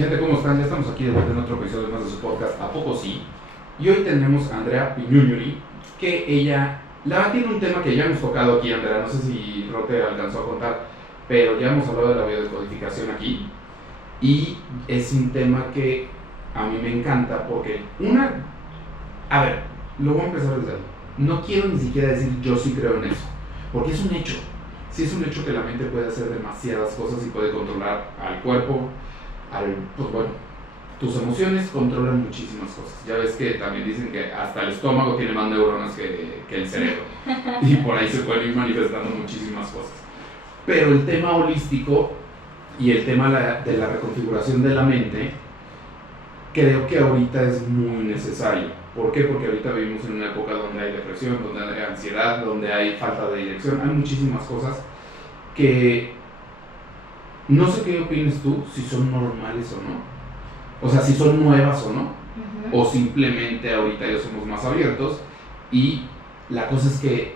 Gente, ¿cómo están? Ya estamos aquí de vuelta en otro episodio más de su podcast, ¿A Poco Sí? Y hoy tenemos a Andrea Piñuñuri, que ella, la verdad, tiene un tema que ya hemos tocado aquí, Andrea, no sé si Rote alcanzó a contar, pero ya hemos hablado de la biodescodificación aquí, y es un tema que a mí me encanta porque, a ver, lo voy a empezar desde ahí. No quiero ni siquiera decir yo sí creo en eso, porque es un hecho. Sí es un hecho que la mente puede hacer demasiadas cosas y puede controlar al cuerpo, pues bueno, tus emociones controlan muchísimas cosas. Ya ves que también dicen que hasta el estómago tiene más neuronas que el cerebro. Y por ahí se pueden ir manifestando muchísimas cosas. Pero el tema holístico y el tema de la reconfiguración de la mente, creo que ahorita es muy necesario. ¿Por qué? Porque ahorita vivimos en una época donde hay depresión, donde hay ansiedad, donde hay falta de dirección. Hay muchísimas cosas que no sé qué opinas tú, si son normales o no. O sea, si son nuevas o no. O simplemente ahorita ya somos más abiertos. Y la cosa es que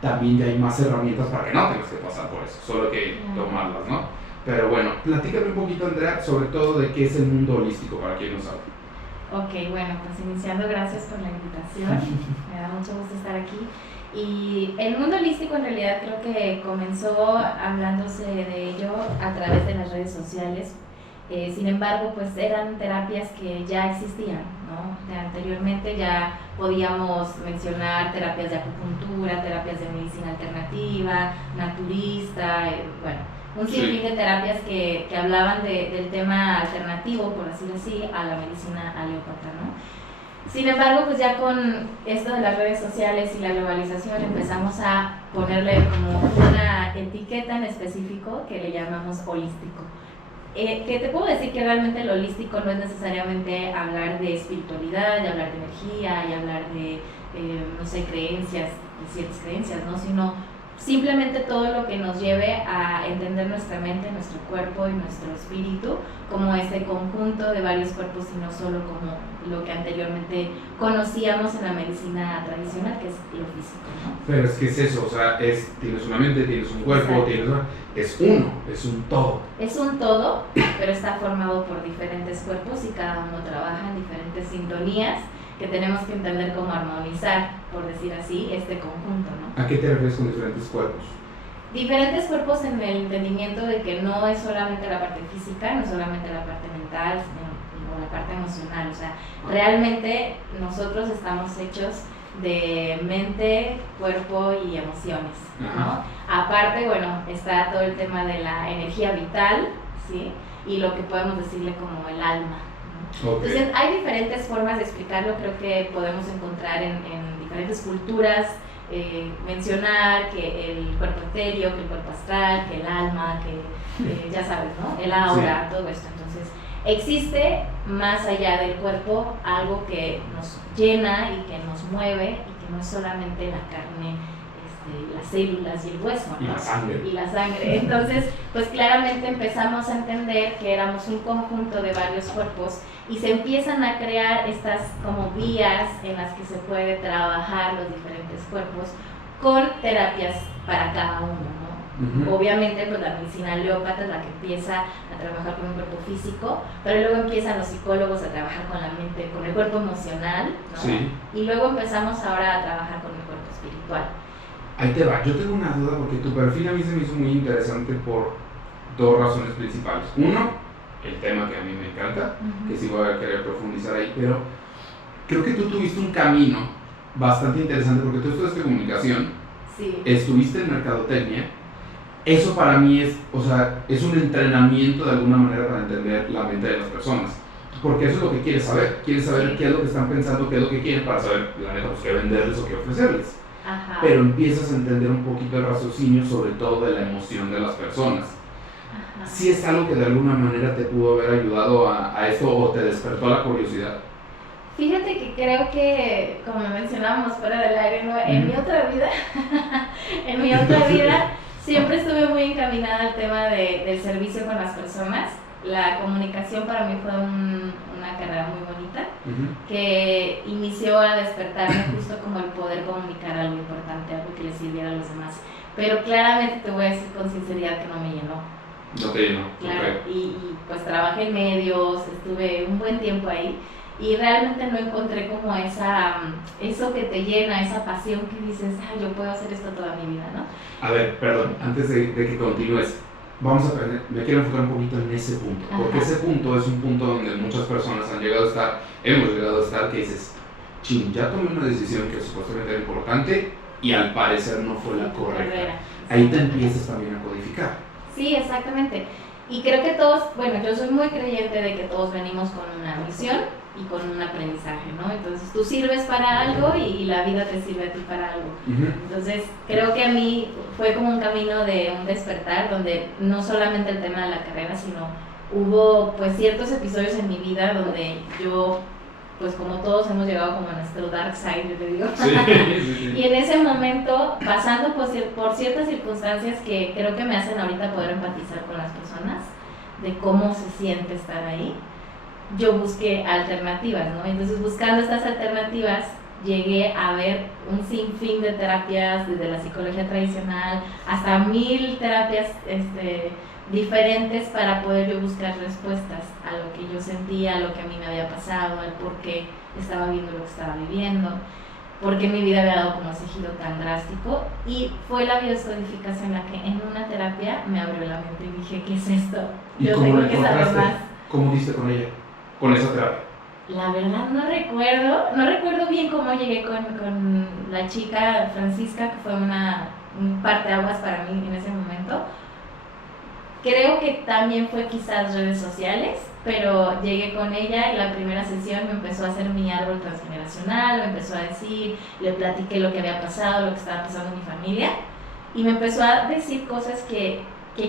también ya hay más herramientas para que no tengas que pasar por eso. Solo que tomarlas, ¿no? Pero bueno, platícame un poquito, Andrea, sobre todo de qué es el mundo holístico para quien no sabe. Ok, bueno, pues iniciando, gracias por la invitación. Me da mucho gusto estar aquí. Y el mundo holístico en realidad creo que comenzó hablándose de ello a través de las redes sociales. Sin embargo, pues eran terapias que ya existían, ¿no? Anteriormente ya podíamos mencionar terapias de acupuntura, terapias de medicina alternativa, naturista, bueno, un sinfín de terapias que hablaban del tema alternativo, por decirlo así, a la medicina alópata, ¿no? Sin embargo, pues ya con esto de las redes sociales y la globalización empezamos a ponerle como una etiqueta en específico que le llamamos holístico. Que te puedo decir que realmente lo holístico no es necesariamente hablar de espiritualidad, y hablar de energía, y hablar de, no sé, creencias, de ciertas creencias, ¿no? Sino simplemente todo lo que nos lleve a entender nuestra mente, nuestro cuerpo y nuestro espíritu como este conjunto de varios cuerpos y no solo como lo que anteriormente conocíamos en la medicina tradicional, que es lo físico, ¿no? Pero es que es eso, o sea, tienes una mente, tienes un cuerpo, es uno, es un todo. Es un todo, pero está formado por diferentes cuerpos y cada uno trabaja en diferentes sintonías que tenemos que entender cómo armonizar, por decir así, este conjunto, ¿no? ¿A qué te refieres con diferentes cuerpos? Diferentes cuerpos en el entendimiento de que no es solamente la parte física, no es solamente la parte mental, sino la parte emocional. O sea, realmente nosotros estamos hechos de mente, cuerpo y emociones, ¿no? Aparte, bueno, está todo el tema de la energía vital, ¿sí? Y lo que podemos decirle como el alma. Okay. Entonces hay diferentes formas de explicarlo, creo que podemos encontrar en diferentes culturas, mencionar que el cuerpo etéreo, que el cuerpo astral, que el alma, que ya sabes, ¿no? El aura, sí. Todo esto. Entonces existe más allá del cuerpo algo que nos llena y que nos mueve y que no es solamente la carne, las células y el hueso, ¿no? Y la sangre. Entonces, pues claramente empezamos a entender que éramos un conjunto de varios cuerpos y se empiezan a crear estas como vías en las que se puede trabajar los diferentes cuerpos con terapias para cada uno, ¿no? Obviamente, pues la medicina alópata es la que empieza a trabajar con un cuerpo físico, pero luego empiezan los psicólogos a trabajar con la mente, con el cuerpo emocional, ¿no? Sí. Y luego empezamos ahora a trabajar con el cuerpo espiritual. Ahí te va, yo tengo una duda porque tu perfil a mí se me hizo muy interesante por dos razones principales. Uno, el tema que a mí me encanta, que sí voy a querer profundizar ahí, pero creo que tú tuviste un camino bastante interesante porque tú estudiaste comunicación, sí. Estuviste en mercadotecnia. Eso para mí es, o sea, es un entrenamiento de alguna manera para entender la mente de las personas. Porque eso es lo que quieres saber qué es lo que están pensando, qué es lo que quieren para saber, la neta, pues qué venderles o qué ofrecerles. Ajá. Pero empiezas a entender un poquito el raciocinio, sobre todo de la emoción de las personas. Ajá. ¿Sí es algo que de alguna manera te pudo haber ayudado a esto o te despertó la curiosidad? Fíjate que creo que, como mencionábamos fuera del aire, ¿no? En mi otra vida, siempre estuve muy encaminada al tema del servicio con las personas. La comunicación para mí fue una carrera muy bonita, que inició a despertarme justo como el poder comunicar algo importante, algo que le sirviera a los demás. Pero claramente te voy a decir con sinceridad que no me llenó. No te llenó. Claro, Okay. y pues trabajé en medios, estuve un buen tiempo ahí y realmente no encontré como eso que te llena, esa pasión que dices, ay, yo puedo hacer esto toda mi vida, ¿no? A ver, perdón, antes de que continúes, vamos a aprender, me quiero enfocar un poquito en ese punto, porque Ajá. ese punto es un punto donde muchas personas han llegado a estar, hemos llegado a estar, que dices, chin, ya tomé una decisión que supuestamente era importante y al parecer no fue la correcta. Carrera. Ahí te empiezas también a codificar. Sí, exactamente. Y creo que todos, bueno, yo soy muy creyente de que todos venimos con una misión y con un aprendizaje, ¿no? Entonces tú sirves para algo y la vida te sirve a ti para algo. Entonces creo que a mí fue como un camino de un despertar donde no solamente el tema de la carrera, sino hubo pues ciertos episodios en mi vida donde yo, pues como todos hemos llegado como a nuestro dark side, yo te digo. Sí, sí, sí. Y en ese momento, pasando por ciertas circunstancias que creo que me hacen ahorita poder empatizar con las personas, de cómo se siente estar ahí, yo busqué alternativas, ¿no? Entonces buscando estas alternativas llegué a ver un sinfín de terapias, desde la psicología tradicional hasta 1000 terapias diferentes para poder yo buscar respuestas a lo que yo sentía, a lo que a mí me había pasado, al por qué estaba viendo lo que estaba viviendo, por qué mi vida había dado como ese giro tan drástico. Y fue la biodescodificación la que en una terapia me abrió la mente y dije, ¿qué es esto? Yo tengo que saber más. ¿Cómo diste con ella? Con esa terapia. La verdad no recuerdo bien cómo llegué con la chica Francisca, que fue un parteaguas para mí en ese momento. Creo que también fue quizás redes sociales, pero llegué con ella y la primera sesión me empezó a hacer mi árbol transgeneracional, me empezó a decir, le platiqué lo que había pasado, lo que estaba pasando en mi familia, y me empezó a decir cosas que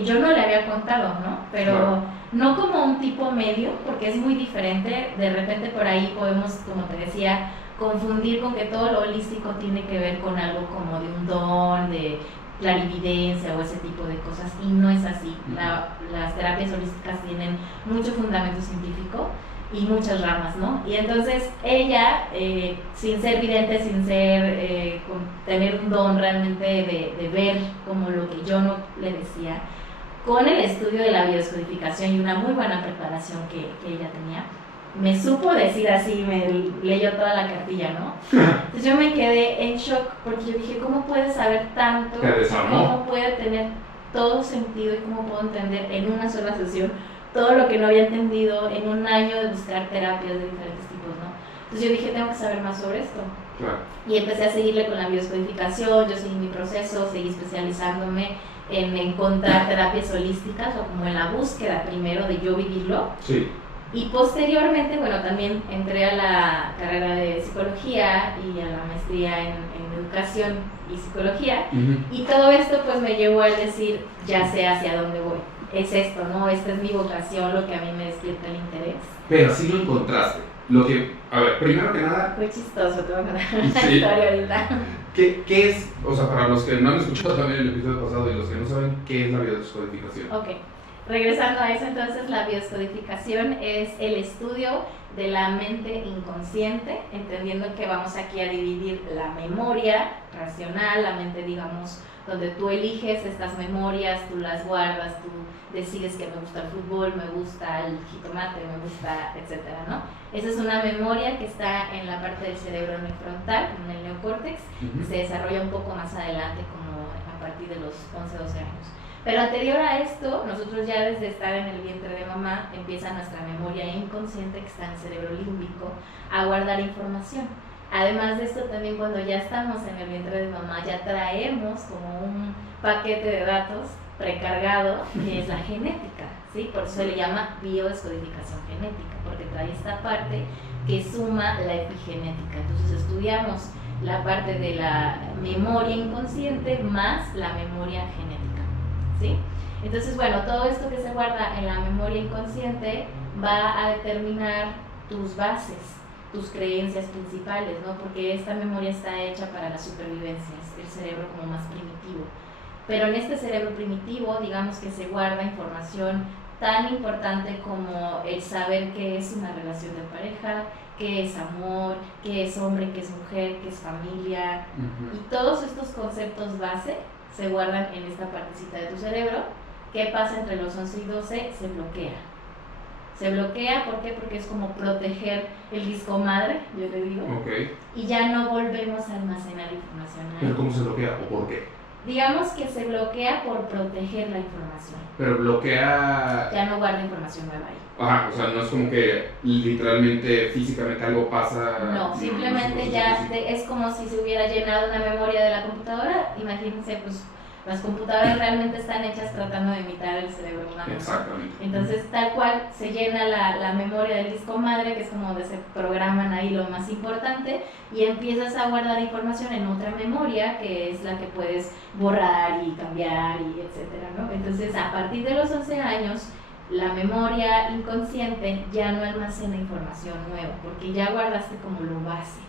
yo no le había contado, ¿no? Pero claro, no como un tipo medio, porque es muy diferente. De repente por ahí podemos, como te decía, confundir con que todo lo holístico tiene que ver con algo como de un don, de clarividencia o ese tipo de cosas, y no es así. Las terapias holísticas tienen mucho fundamento científico y muchas ramas, ¿no? Y entonces ella, sin ser vidente, sin ser, tener un don realmente de ver como lo que yo no le decía, con el estudio de la biodescodificación y una muy buena preparación que ella tenía, me supo decir así, me leyó toda la cartilla, ¿no? Entonces yo me quedé en shock porque yo dije, ¿cómo puede saber tanto? ¿Cómo puede tener todo sentido y cómo puedo entender en una sola sesión todo lo que no había entendido en un año de buscar terapias de diferentes tipos, ¿no? Entonces yo dije, tengo que saber más sobre esto. Claro. Y empecé a seguirle con la biodescodificación, yo seguí mi proceso, seguí especializándome en encontrar terapias holísticas o como en la búsqueda primero de yo vivirlo. Sí. Y posteriormente, bueno, también entré a la carrera de psicología y a la maestría en educación y psicología. Y todo esto pues me llevó al decir, ya sé hacia dónde voy. Es esto, ¿no? Esta es mi vocación, lo que a mí me despierta el interés. Pero sí lo encontraste. Lo que, a ver, primero que nada... Fue chistoso, te voy a contar una historia ahorita. ¿Qué es, o sea, para los que no han escuchado también el episodio pasado y los que no saben, qué es la biodescodificación? Ok. Regresando a eso, entonces, la biodescodificación es el estudio de la mente inconsciente, entendiendo que vamos aquí a dividir la memoria racional, la mente, digamos, donde tú eliges estas memorias, tú las guardas, tú decides que me gusta el fútbol, me gusta el jitomate, me gusta, etcétera, ¿no? Esa es una memoria que está en la parte del cerebro frontal, en el neocórtex, y se desarrolla un poco más adelante, como a partir de los 11, 12 años. Pero anterior a esto, nosotros ya desde estar en el vientre de mamá, empieza nuestra memoria inconsciente, que está en el cerebro límbico, a guardar información. Además de esto, también cuando ya estamos en el vientre de mamá, ya traemos como un paquete de datos precargado, que es la genética, ¿sí? Por eso se le llama biodescodificación genética, porque trae esta parte que suma la epigenética. Entonces estudiamos la parte de la memoria inconsciente más la memoria genética. ¿Sí? Entonces, bueno, todo esto que se guarda en la memoria inconsciente va a determinar tus bases, tus creencias principales, ¿no? Porque esta memoria está hecha para la supervivencia, es el cerebro como más primitivo. Pero en este cerebro primitivo, digamos que se guarda información tan importante como el saber qué es una relación de pareja, qué es amor, qué es hombre, qué es mujer, qué es familia, y todos estos conceptos base se guardan en esta partecita de tu cerebro ¿Qué pasa entre los 11 y 12? Se bloquea. Se bloquea, ¿por qué? Porque es como proteger el disco madre, yo le digo, y ya no volvemos a almacenar información ahí. ¿Pero cómo se bloquea o por qué? Digamos que se bloquea por proteger la información. Pero bloquea... Ya no guarda información nueva ahí. Ajá, o sea, no es como que literalmente, físicamente algo pasa... No, simplemente ya es como si se hubiera llenado una memoria de la computadora. Imagínense, pues las computadoras realmente están hechas tratando de imitar el cerebro humano. Exactamente. Entonces, tal cual se llena la memoria del disco madre, que es como donde se programan ahí lo más importante, y empiezas a guardar información en otra memoria, que es la que puedes borrar y cambiar y etcétera, ¿no? Entonces, a partir de los 11 años, la memoria inconsciente ya no almacena información nueva, porque ya guardaste como lo base.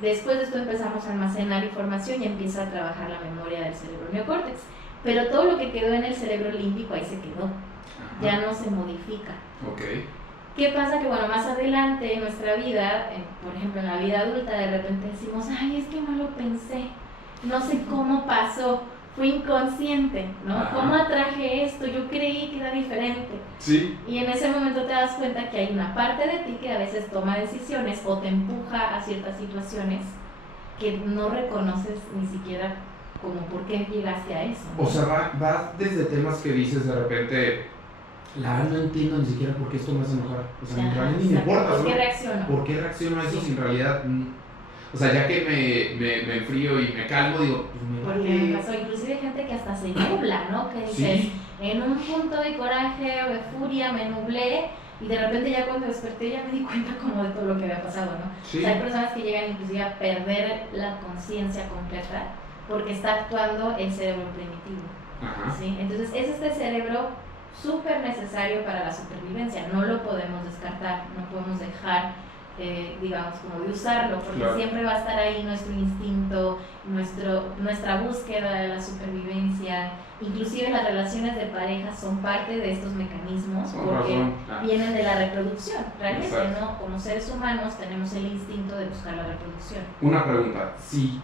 Después de esto empezamos a almacenar información y empieza a trabajar la memoria del cerebro neocórtex. Pero todo lo que quedó en el cerebro límbico ahí se quedó. Ya no se modifica. ¿Qué pasa? Que bueno, más adelante en nuestra vida, por ejemplo en la vida adulta, de repente decimos, ay, es que no lo pensé, no sé cómo pasó, fui inconsciente, ¿no? ¿Cómo atraje esto? Yo creí que era diferente. Sí. Y en ese momento te das cuenta que hay una parte de ti que a veces toma decisiones o te empuja a ciertas situaciones que no reconoces ni siquiera como por qué llegaste a eso, ¿no? O sea, va desde temas que dices de repente, la verdad no entiendo ni siquiera por qué esto me hace enojar. O sea, en realidad ni me importa. ¿Por qué reacciono? ¿Por qué reacciono a eso si en realidad... O sea, ya que me enfrío y me calmo, digo, pues me porque me pasó, inclusive hay gente que hasta se nubla, ¿no? Que dices, en un punto de coraje o de furia me nublé y de repente ya cuando desperté ya me di cuenta como de todo lo que había pasado, ¿no? Sí. O sea, hay personas que llegan inclusive a perder la conciencia completa porque está actuando el cerebro primitivo. ¿Sí? Entonces es este cerebro súper necesario para la supervivencia, no lo podemos descartar, no podemos dejar digamos, como de usarlo, porque siempre va a estar ahí nuestro instinto, nuestra búsqueda de la supervivencia. Inclusive las relaciones de pareja son parte de estos mecanismos porque vienen de la reproducción. Realmente, ¿no? Como seres humanos tenemos el instinto de buscar la reproducción. Una pregunta, si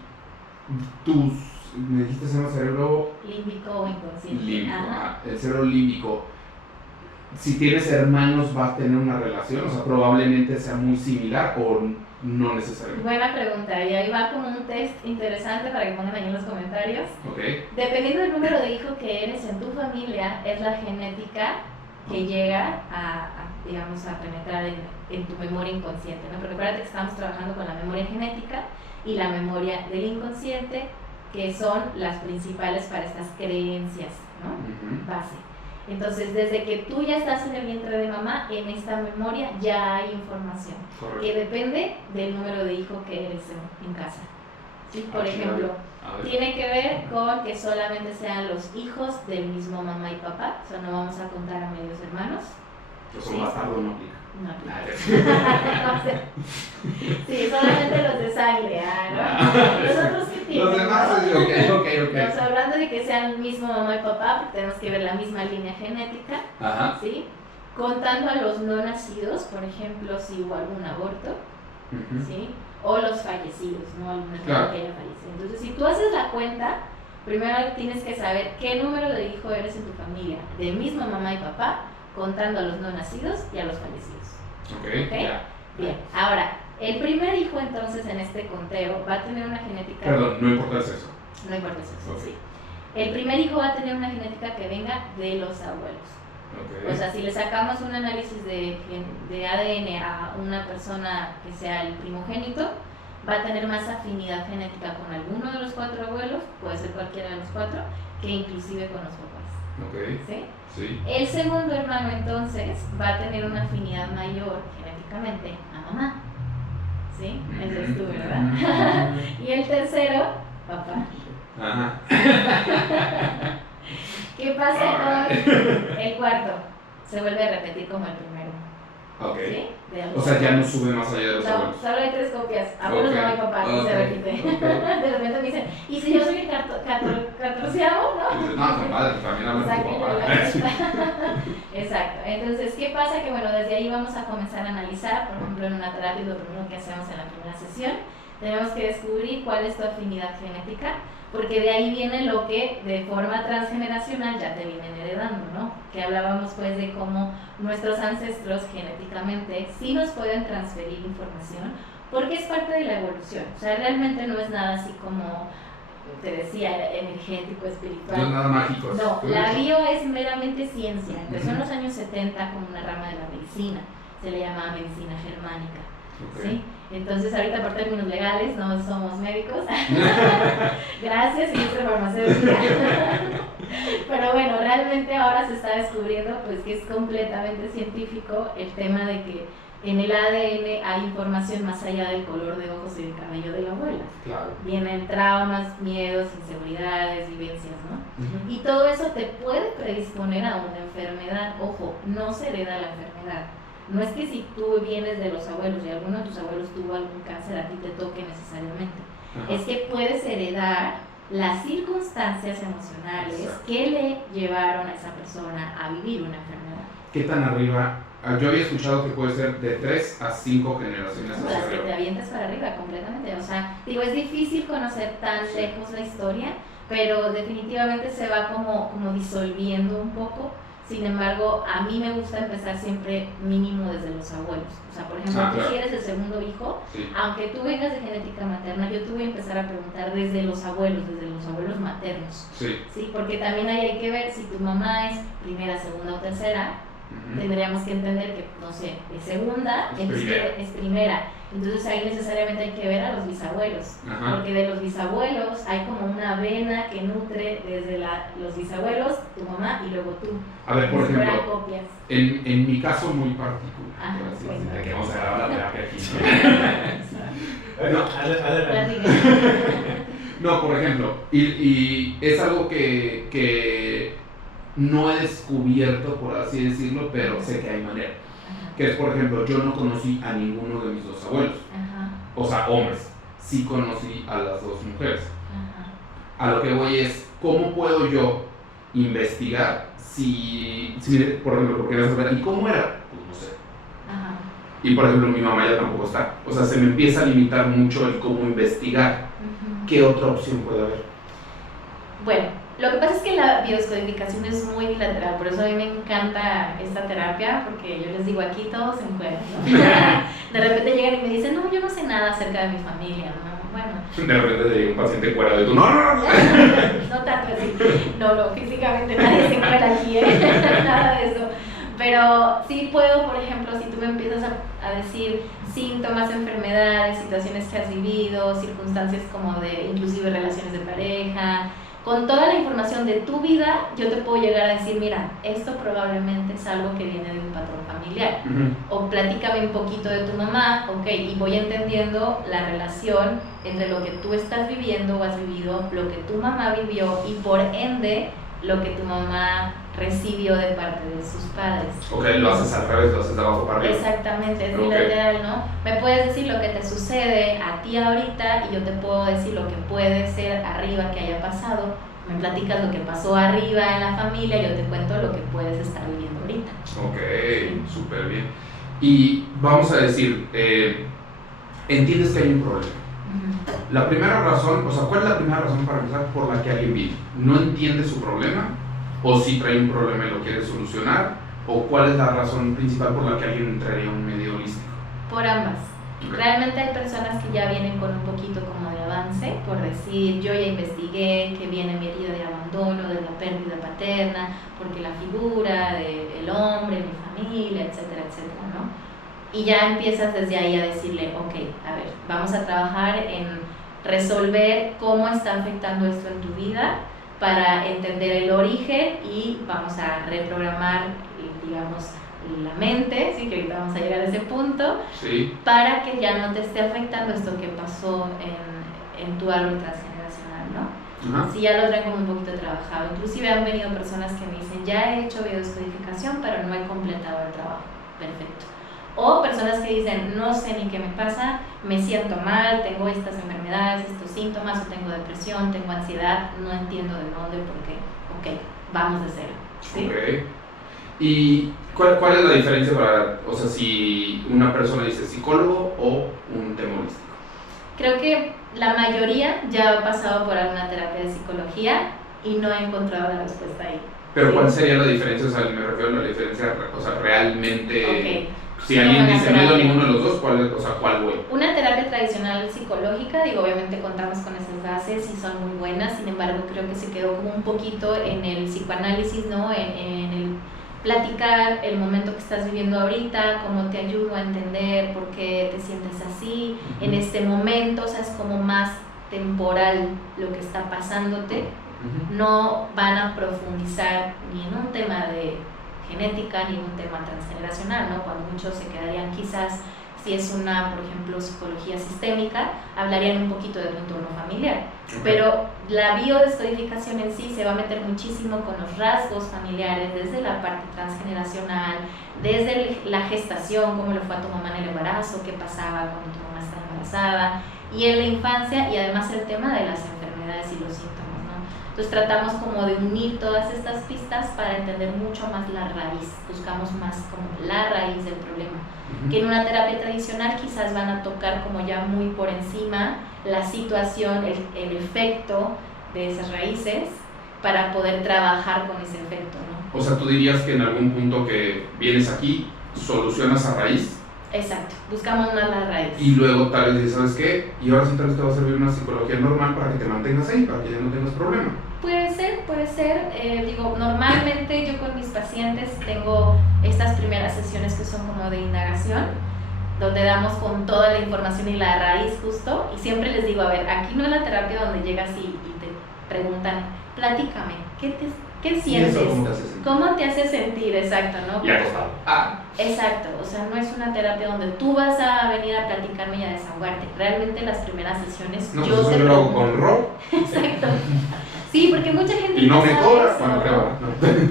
me dijiste se llama cerebro límbico o inconsciente. Límbico, el cerebro límbico. Si tienes hermanos, ¿va a tener una relación? O sea, probablemente sea muy similar o no necesariamente. Buena pregunta, y ahí va como un test interesante para que pongan ahí en los comentarios. Dependiendo del número de hijos que eres en tu familia, es la genética que llega digamos, a penetrar en tu memoria inconsciente, ¿no? Porque acuérdate que estamos trabajando con la memoria genética y la memoria del inconsciente, que son las principales para estas creencias, ¿no? Base. Entonces, desde que tú ya estás en el vientre de mamá, en esta memoria ya hay información que depende del número de hijos que eres en casa. ¿Sí? Por ejemplo, tiene que ver con que solamente sean los hijos del mismo mamá y papá, o sea, no vamos a contar a medios hermanos. Son bastardos, no aplica. No aplica. Sí, solamente los de sangre, ¿no? Los otros que tienen. Los demás, ok. Estamos hablando de que sean el mismo mamá y papá, porque tenemos que ver la misma línea genética. ¿Sí? Contando a los no nacidos, por ejemplo, si hubo algún aborto, ¿sí? O los fallecidos, ¿no? Alguna persona que haya fallecido. Entonces, si tú haces la cuenta, primero tienes que saber qué número de hijo eres en tu familia, de misma mamá y papá, contando a los no nacidos y a los fallecidos. Bien, ahora, el primer hijo entonces en este conteo va a tener una genética... Perdón, no importa el sexo. No importa el sexo, sí. El primer hijo va a tener una genética que venga de los abuelos. O sea, si le sacamos un análisis de ADN a una persona que sea el primogénito, va a tener más afinidad genética con alguno de los 4 abuelos, puede ser cualquiera de los 4, que inclusive con los papás. ¿Sí? Sí. El segundo hermano entonces va a tener una afinidad mayor genéticamente a mamá. ¿Sí? Ese es tú, ¿verdad? Y el tercero, papá. ¿Qué pasa con el cuarto? Se vuelve a repetir como el primero. ¿Sí? O sea, ya no sube más allá de los abuelos. Solo hay 3 copias. Abuelos, mamá y papá, y se repite. De repente me dicen, ¿y si yo soy el 14º, no? No, compadre, también hablas de tu papá. Exacto. Entonces, ¿qué pasa? Que bueno, desde ahí vamos a comenzar a analizar, por ejemplo, en una terapia, lo primero que hacemos en la primera sesión, Tenemos que descubrir cuál es tu afinidad genética, porque de ahí viene lo que de forma transgeneracional ya te vienen heredando, ¿no? Que hablábamos pues de cómo nuestros ancestros genéticamente sí nos pueden transferir información, porque es parte de la evolución. O sea, realmente no es nada así como te decía, energético, espiritual. No es nada mágico. No, la bio es meramente ciencia. Empezó en los años 70 como una rama de la medicina. Se le llamaba medicina germánica. Okay. ¿Sí? Entonces, ahorita por términos legales no somos médicos. Gracias, industria farmacéutica. Pero bueno, realmente ahora se está descubriendo pues que es completamente científico el tema de que en el ADN hay información más allá del color de ojos y del cabello de la abuela. Claro. Vienen traumas, miedos, inseguridades, vivencias, ¿no? Y todo eso te puede predisponer a una enfermedad. Ojo, no se hereda la enfermedad. No es que si tú vienes de los abuelos y alguno de tus abuelos tuvo algún cáncer, a ti te toque necesariamente. Ajá. Es que puedes heredar las circunstancias emocionales que le llevaron a esa persona a vivir una enfermedad. ¿Qué tan arriba? Yo había escuchado que puede ser de 3 a 5 generaciones hacia las que arriba. te avientas para arriba completamente. O sea, digo, es difícil conocer tan lejos la historia, pero definitivamente se va como disolviendo un poco. Sin embargo, a mí me gusta empezar siempre mínimo desde los abuelos. O sea, por ejemplo, tú si eres el segundo hijo, sí, aunque tú vengas de genética materna, yo te voy a empezar a preguntar desde los abuelos maternos. Sí. ¿Sí? Porque también ahí hay que ver si tu mamá es primera, segunda o tercera. Tendríamos que entender que, no sé, es segunda, es primera. Entonces ahí necesariamente hay que ver a los bisabuelos. Ajá. Porque de los bisabuelos hay como una vena que nutre desde los bisabuelos, tu mamá y luego tú. A ver, por ejemplo, en mi caso muy particular, ajá, bueno, que vamos a grabar la terapia aquí. No, por ejemplo, y es algo que no he descubierto, por así decirlo, pero sé que hay manera. Ajá. Que es, por ejemplo, yo no conocí a ninguno de mis dos abuelos. Ajá. O sea, hombres. Sí conocí a las dos mujeres. Ajá. A lo que voy es, ¿cómo puedo yo investigar si por ejemplo, porque vas a ver, ¿y cómo era? Pues no sé. Ajá. Y, por ejemplo, mi mamá ya tampoco está. O sea, se me empieza a limitar mucho el cómo investigar. Uh-huh. ¿Qué otra opción puede haber? Bueno, lo que pasa es que la biodescodificación es muy bilateral, por eso a mí me encanta esta terapia, porque yo les digo, aquí todos se encuentran, ¿no? De repente llegan y me dicen, no, yo no sé nada acerca de mi familia, ¿no? Bueno. De repente te llega un paciente cuerado y tú, no. No tanto así, no, físicamente nadie se encuentra aquí, nada de eso. Pero sí puedo, por ejemplo, si tú me empiezas a decir síntomas, enfermedades, situaciones que has vivido, circunstancias como de inclusive relaciones de pareja, con toda la información de tu vida, yo te puedo llegar a decir, mira, esto probablemente es algo que viene de un patrón familiar. Uh-huh. O platícame un poquito de tu mamá, ok, y voy entendiendo la relación entre lo que tú estás viviendo o has vivido, lo que tu mamá vivió y por ende lo que tu mamá recibió de parte de sus padres. Ok, lo haces al revés, lo haces de abajo para arriba. Exactamente, es bilateral, ¿no? Me puedes decir lo que te sucede a ti ahorita y yo te puedo decir lo que puede ser arriba que haya pasado. Me platicas lo que pasó arriba en la familia, yo te cuento lo que puedes estar viviendo ahorita. Ok, súper bien. Y vamos a decir, entiendes que hay un problema. Uh-huh. La primera razón, o sea, ¿cuál es la primera razón para empezar por la que alguien vive? ¿No entiende su problema? ¿O si trae un problema y lo quiere solucionar? ¿O cuál es la razón principal por la que alguien entraría a un medio holístico? Por ambas. Okay. Realmente hay personas que ya vienen con un poquito como de avance, por decir, yo ya investigué que viene mi herida de abandono, de la pérdida paterna, porque la figura del hombre, mi familia, etcétera, etcétera, ¿no? Y ya empiezas desde ahí a decirle, ok, a ver, vamos a trabajar en resolver cómo está afectando esto en tu vida para entender el origen y vamos a reprogramar, digamos, la mente, ¿sí? Que ahorita vamos a llegar a ese punto, sí, para que ya no te esté afectando esto que pasó en tu árbol transgeneracional, ¿no? Uh-huh. Sí, ya lo traen como un poquito trabajado. Inclusive han venido personas que me dicen, ya he hecho biodescodificación, pero no he completado el trabajo. Perfecto. O personas que dicen, no sé ni qué me pasa, me siento mal, tengo estas enfermedades, estos síntomas, o tengo depresión, tengo ansiedad, no entiendo de dónde, por qué. Ok, vamos de cero. ¿Sí? Okay. ¿Y cuál es la diferencia para, o sea, si una persona dice psicólogo o un tema holístico? Creo que la mayoría ya ha pasado por alguna terapia de psicología y no ha encontrado la respuesta ahí. Pero Sí. ¿cuál sería la diferencia? O sea, me refiero a la diferencia, o sea, realmente... Ok. Si alguien Como dice, una no he ido a terapia. ninguno de los dos, ¿cuál voy? Una terapia tradicional psicológica, digo, obviamente contamos con esas bases y son muy buenas, sin embargo creo que se quedó como un poquito en el psicoanálisis, ¿no? En el platicar el momento que estás viviendo ahorita, cómo te ayudo a entender por qué te sientes así, en este momento, o sea, es como más temporal lo que está pasándote, no van a profundizar ni en un tema de genética ni en un tema transgeneracional, ¿no? Cuando muchos se quedarían quizás, si es una, por ejemplo, psicología sistémica, hablarían un poquito de tu entorno familiar. Okay. Pero la biodescodificación en sí se va a meter muchísimo con los rasgos familiares, desde la parte transgeneracional, desde la gestación, cómo le fue a tu mamá en el embarazo, qué pasaba cuando tu mamá estaba embarazada, y en la infancia, y además el tema de las enfermedades y los síntomas, ¿no? Entonces tratamos como de unir todas estas pistas para entender mucho más la raíz, buscamos más como la raíz del problema, que en una terapia tradicional quizás van a tocar como ya muy por encima la situación, el efecto de esas raíces para poder trabajar con ese efecto, ¿no? O sea, tú dirías que en algún punto que vienes aquí, solucionas a raíz. Exacto, buscamos más la raíz. Y luego tal vez dices, ¿sabes qué? Y ahora sí tal vez te va a servir una psicología normal para que te mantengas ahí, para que ya no tengas problema. Puede ser. Digo, normalmente yo con mis pacientes tengo estas primeras sesiones que son como de indagación, donde damos con toda la información y la raíz justo, y siempre les digo, a ver, aquí no es la terapia donde llegas y te preguntan, platícame, ¿qué sientes? ¿Y eso cómo te hace sentir? ¿Cómo te hace sentir? Exacto, ¿no? Y acostado. Exacto, o sea, no es una terapia donde tú vas a venir a platicarme y a desahogarte. Realmente las primeras sesiones No, yo pues te eso yo lo hago pregunto. con Ro. Exacto. Sí, porque mucha gente Y no me sabe cobra. eso, Bueno, ¿no? creo, ¿no?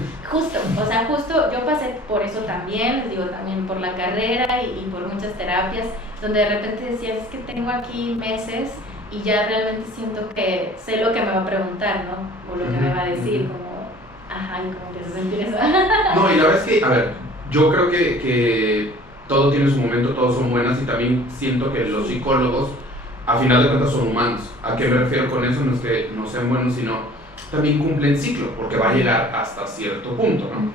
Justo yo pasé por eso también, les digo, también por la carrera y por muchas terapias, donde de repente decías, es que tengo aquí meses y ya realmente siento que sé lo que me va a preguntar, ¿no? O lo que me va a decir, como, ajá, ¿y cómo te hace sentir eso? No, y la verdad es que, a ver, yo creo que todo tiene su momento, todos son buenas y también siento que los psicólogos, a final de cuentas, son humanos. ¿A qué me refiero con eso? No es que no sean buenos, sino también cumplen ciclo, porque va a llegar hasta cierto punto, ¿no?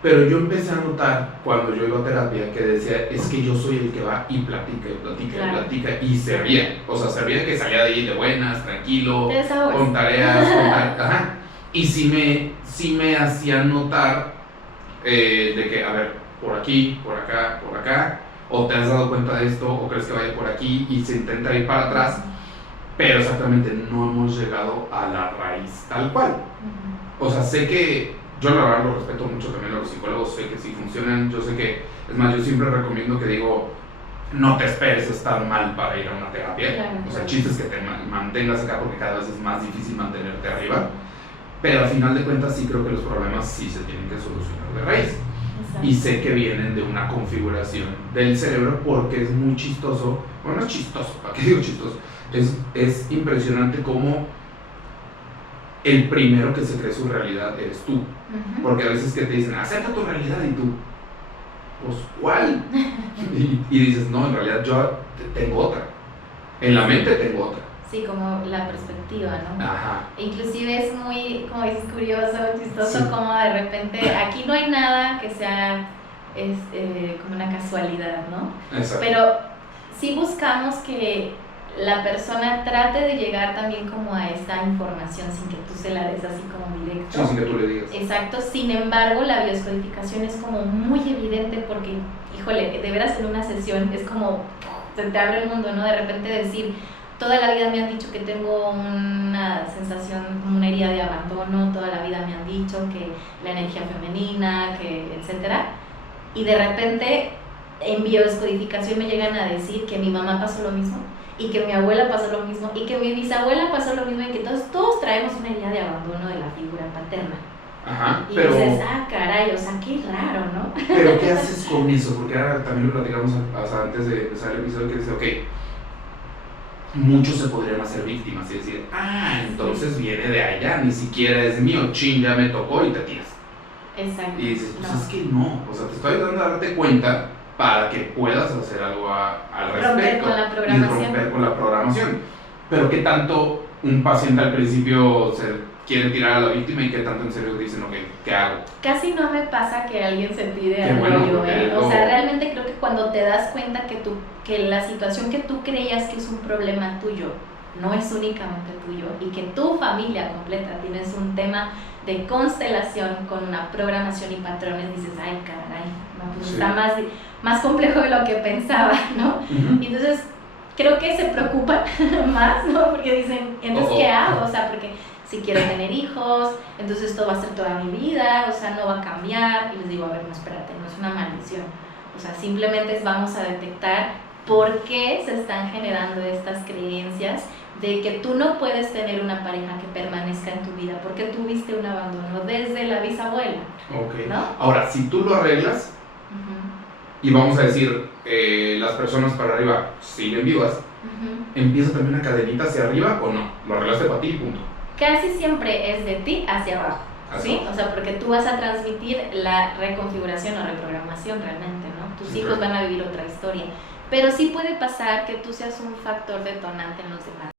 Pero yo empecé a notar cuando yo iba a terapia que decía, es que yo soy el que va y platica, Claro. platica, y se ría. O sea, se ría que salía de ahí de buenas, tranquilo, Te desahogas. con tareas, ajá. Y sí me hacía notar de que, a ver, por aquí, por acá, o te has dado cuenta de esto, o crees que vaya por aquí, y se intenta ir para atrás, pero exactamente no hemos llegado a la raíz tal cual. O sea, sé que, yo la verdad lo respeto mucho también a los psicólogos, sé que sí funcionan, yo sé que, es más, yo siempre recomiendo que digo, no te esperes a estar mal para ir a una terapia. Claro, O sea, claro. el chiste es que te mantengas acá porque cada vez es más difícil mantenerte arriba. Pero al final de cuentas sí creo que los problemas sí se tienen que solucionar de raíz. Exacto. Y sé que vienen de una configuración del cerebro porque es muy chistoso. Bueno, no es chistoso, ¿para qué digo chistoso? Es impresionante cómo el primero que se cree su realidad eres tú. Porque a veces que te dicen, acepta tu realidad, y tú, pues, ¿cuál? y dices, no, en realidad yo tengo otra. En la mente tengo otra. Sí, como la perspectiva, ¿no? Ajá. Inclusive es muy, como dices, curioso, chistoso, Sí. como de repente aquí no hay nada que sea como una casualidad, ¿no? Exacto. Pero sí buscamos que la persona trate de llegar también como a esa información sin que tú se la des así como directo. Sí, sin que tú le digas. Exacto, sin embargo la biodescodificación es como muy evidente porque, híjole, de veras en una sesión es como, se te abre el mundo, ¿no? De repente decir, toda la vida me han dicho que tengo una sensación, una herida de abandono, toda la vida me han dicho que la energía femenina, que etcétera, y de repente en biodescodificación me llegan a decir que mi mamá pasó lo mismo, y que mi abuela pasó lo mismo, y que mi bisabuela pasó lo mismo, y que todos traemos una herida de abandono de la figura paterna. Ajá, Y pero, dices, caray, o sea, qué raro, ¿no? pero ¿qué haces con eso? Porque ahora también lo platicamos antes de empezar el episodio, que dice, ok, muchos se podrían hacer víctimas y decir, entonces viene de allá, ni siquiera es mío, chin, ya me tocó, y te tiras. Exacto. Y dices, pues No. es que no, o sea, te estoy dando a darte cuenta para que puedas hacer algo al respecto. Romper con la programación. Y romper con la programación. Pero qué tanto un paciente al principio se quiere tirar a la víctima y qué tanto en serio dicen, ok, ¿qué hago? Casi no me pasa que alguien se tire al bueno, rollo, ¿eh? O sea, realmente creo que cuando te das cuenta que la situación que tú creías que es un problema tuyo no es únicamente tuyo y que tu familia completa tienes un tema de constelación con una programación y patrones, dices, ay, caray, no, pues está más complejo de lo que pensaba, ¿no? Y entonces creo que se preocupan más, ¿no? Porque dicen, entonces, ¿qué hago? O sea, porque si quiero tener hijos, entonces esto va a ser toda mi vida, o sea, no va a cambiar. Y les digo, a ver, no, espérate, no es una maldición. O sea, simplemente vamos a detectar por qué se están generando estas creencias de que tú no puedes tener una pareja que permanezca en tu vida porque tuviste un abandono desde la bisabuela. Ok. ¿No? Ahora, si tú lo arreglas, y vamos a decir, las personas para arriba siguen vivas, ¿empieza también una cadenita hacia arriba o no? Lo arreglaste para ti y punto. Casi siempre es de ti hacia abajo, ¿sí? O sea, porque tú vas a transmitir la reconfiguración o reprogramación realmente, ¿no? Tus hijos van a vivir otra historia. Pero sí puede pasar que tú seas un factor detonante en los demás.